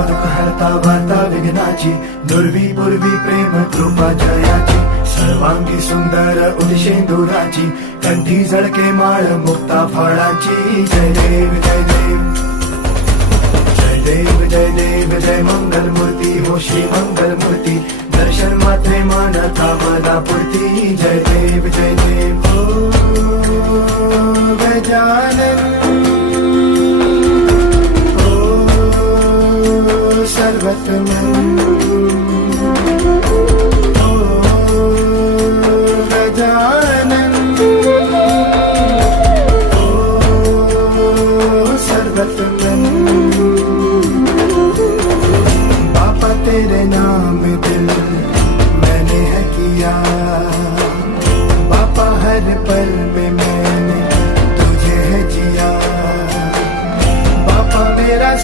दुःख हरता वार्ता विघ्नाची, दुर्वी पूर्वी प्रेम कृपा जयाची, सर्वांगी सुंदर उदिशेंदुराची, कंठी झळके माळ मुक्ता फळाची. जय देव जय देव जय देव जय देव जय मंगल मूर्ती हो श्री मंगल मूर्ती, दर्शन मात्रे मानता मला पुरती. जय देव जय देव हो गजानन सर्वत्र